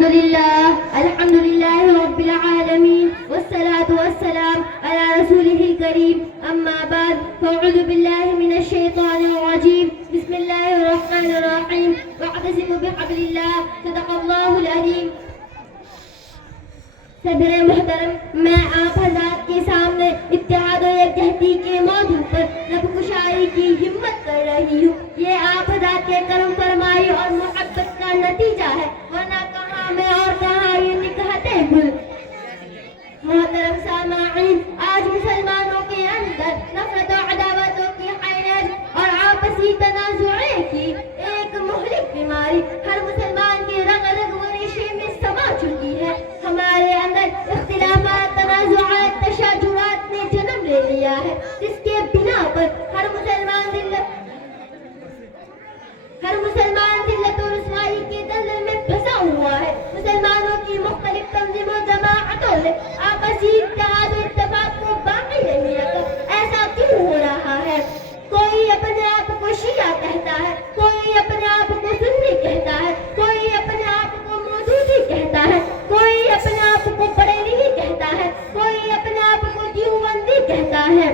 الحمد لله رب العالمين والصلاة والسلام على رسوله الكريم أما بعد فأعوذ بالله من الشيطان الرجيم بسم الله الرحمن الرحيم واعتصموا بحبل الله صدق الله العظيم. صدر محترم میں آپ حضرات کے سامنے اتحاد و یکجہتی کے موضوع پر لب کشائی کی ہمت کر رہی ہوں. یہ آپ حضرات کے کرم فرمائی اور محبت کا نتیجہ ہے ورنہ کہاں میں اور کہاں یہ نکہتے گل. محترم سامعین آج مسلمانوں کے اندر نفرت و عداوتوں کی حیرت اور آپسی تنازعے کی ایک مہلک بیماری ہر مسلمان کے رگ رگ و ریشے میں سما چکی ہے. ہمارے اندر اختلافات تنازعات تشاجرات نے جنم لے لیا ہے جس کے بنا پر ہر مسلمان ذلت و رسوائی کے دلدل میں پھنسا ہوا ہے. مسلمانوں کی مختلف تنظیموں جماعتوں نے آپسی اتحاد و اتفاق کو باقی نہیں رکھا. ایسا کیوں ہو رہا ہے؟ کوئی اپنے آپ کو شیعہ کہتا ہے, کوئی اپنے آپ کو سنی کہتا ہے, کوئی اپنے آپ کو مودودی کہتا ہے, کوئی اپنے آپ کو بریلوی کہتا ہے, کوئی اپنے آپ کو دیوبندی کہتا ہے.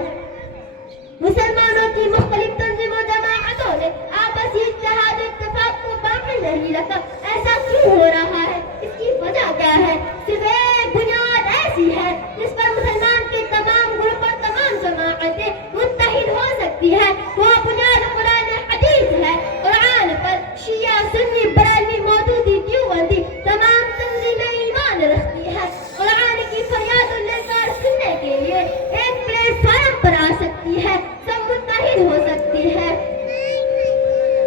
مسلمانوں کی مختلف تنظیموں جماعتوں نے آپسی اتحاد و اتفاق کو باقی نہیں رکھا. ایسا کیوں ہو رہا ہے؟ اس کی وجہ کیا ہے؟ صرف ایک بنیاد ایسی ہے جس پر مسلمان کے تمام گروپ اور تمام جماعتیں متحد ہو سکتی ہے. وہ بنیاد قرآن حدیث ہے. قرآن پر شیعہ سنی بریلوی مودودی دیوبندی تمام تنظیمیں ایمان رکھتی ہے. قرآن کی فریاد و للکار سننے کے لیے ایک پلیٹ فارم پر آ سکتی ہے, سب متحد ہو سکتی ہے.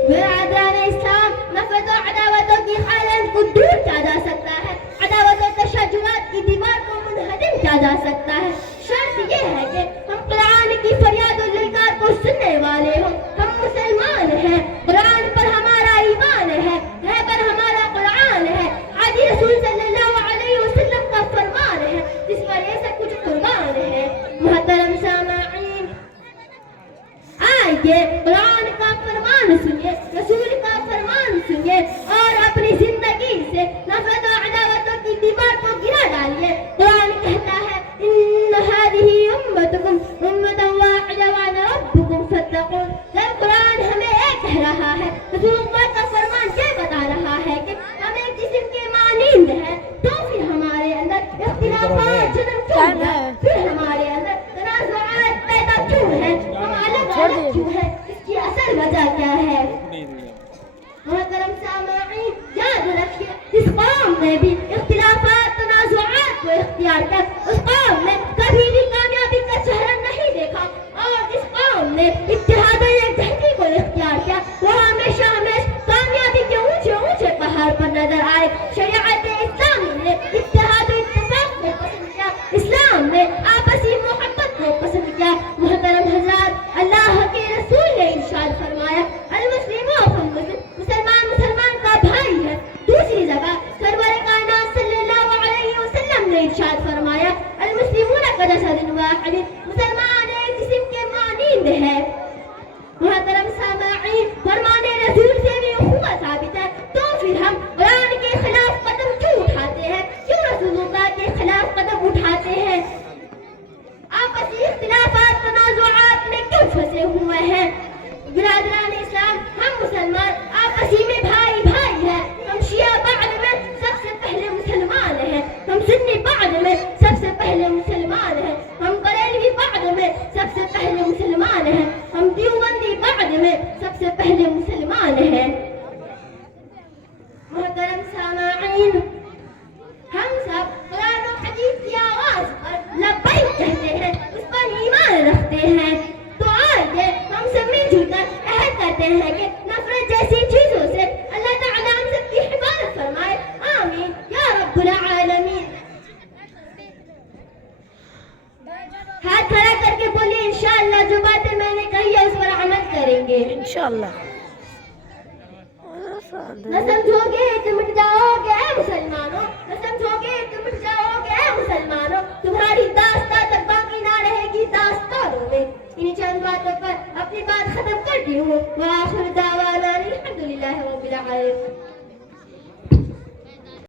برادران اسلام نفرت و عداوتوں کی حالت کو دور کیا جا سکتا ہے, عداوت و تشاجرات کی دیوار کو منہدم کیا جا سکتا ہے. شرط یہ ہے کہ ہم قرآن کی فریاد و للکار کو سننے والے ہوں. ہم مسلمان ہیں, قرآن پر ہمارا ایمان ہے پر ہمارا قرآن ہے, حاجی رسول صلی اللہ علیہ وسلم کا فرمان ہے جس پر یہ سب کچھ قربان ہے. محترم سامعین آئیے قرآن کا فرمان سنیے, رسول کا فرمان سنیے اور اپنی زندگی سے نفرت و عداوتوں کی دیوار کو گرا ڈالیے. قرآن کہتا ہے ان هذه امتکم امۃ واحدۃ وانا ربکم فاتقون. جب قرآن ہمیں یہ کہہ رہا ہے, رسول اللہ کا فرمان یہ بتا رہا ہے کہ ہم ایک جسم کے مانند ہیں, تو پھر ہمارے اندر اختلافات جنم کیوں ہیں, پھر ہمارے اندر تنازعات پیدا کیوں ہیں, ہم الگ الگ کیوں ہیں, اس کی اصل وجہ کیا ہے؟ محترم سامعین یاد رکھیے جس قوم نے بھی اختلافات تنازعات کو اختیار کیا اس قوم نے کبھی بھی کامیابی کا چہرہ نہیں دیکھا, اور جس قوم نے اتحاد و یکجہتی کو اختیار کیا وہ ہمیشہ کامیابی کے اونچے اونچے پہاڑ پر نظر آئے. شریعت اسلامی نے اتحاد و اتفاق کو پسند کیا, اسلام نے آپسی محبت کو پسند کیا. محترم حضرات اللہ کے رسول نے ارشاد فرمایا المسلم مسلمان کا بھائی ہے. دوسری جگہ سرور کائنات صلی اللہ علیہ وسلم نے ارشاد فرمایا المسلمون کجسد واحد, مسلمان ایک جسم کے مانند ہے. محترم سامعین فرمان رسول سے بھی اخوت ثابت ہے, تو پھر ہم قرآن کے خلاف قدم کیوں اٹھاتے ہیں, کیوں رسول اللہ کے خلاف قدم اٹھاتے ہیں؟ آپسی اختلافات تنازعات میں کیوں پھنسے ہوئے ہیں؟ برادران اسلام ہم مسلمان آپسی میں بھائی بھائی ہیں. ہم شیعہ بعد میں سب سے پہلے مسلمان ہیں, ہم سنی بعد میں سب سے پہلے مسلمان ہیں, ہم بریلوی بعد میں سب سے پہلے مسلمان ہیں, ہم دیوبندی بعد میں سب سے پہلے مسلمان ہیں. محترم سامعین ہم سب قرآن و حدیث کی آواز پر لبیک کہتے ہیں, اس پر ایمان رکھتے ہیں. تو آئیے ہم سب مل جل کر عہد کرتے ہیں کہ نفرت جیسی چیزوں سے اللہ تعالیٰ ہم سب کی حفاظت فرمائے. آمین یا رب العالمین. ہاتھ کھڑا کر کے بولیے انشاءاللہ جو باتیں میں نے کہی ہے اس پر عمل کریں گے انشاءاللہ. نہ سمجھو گے تو مٹ جاؤ گے اے مسلمانوں, نہ سمجھو گے تو مٹ جاؤ گے اے مسلمانوں. تمہاری داستان تک باقی نہ رہے گی داستانوں میں. انہیں چند باتوں پر اپنی بات ختم کرتی ہوں. وآخر دعوانا الحمدللہ رب العالمین.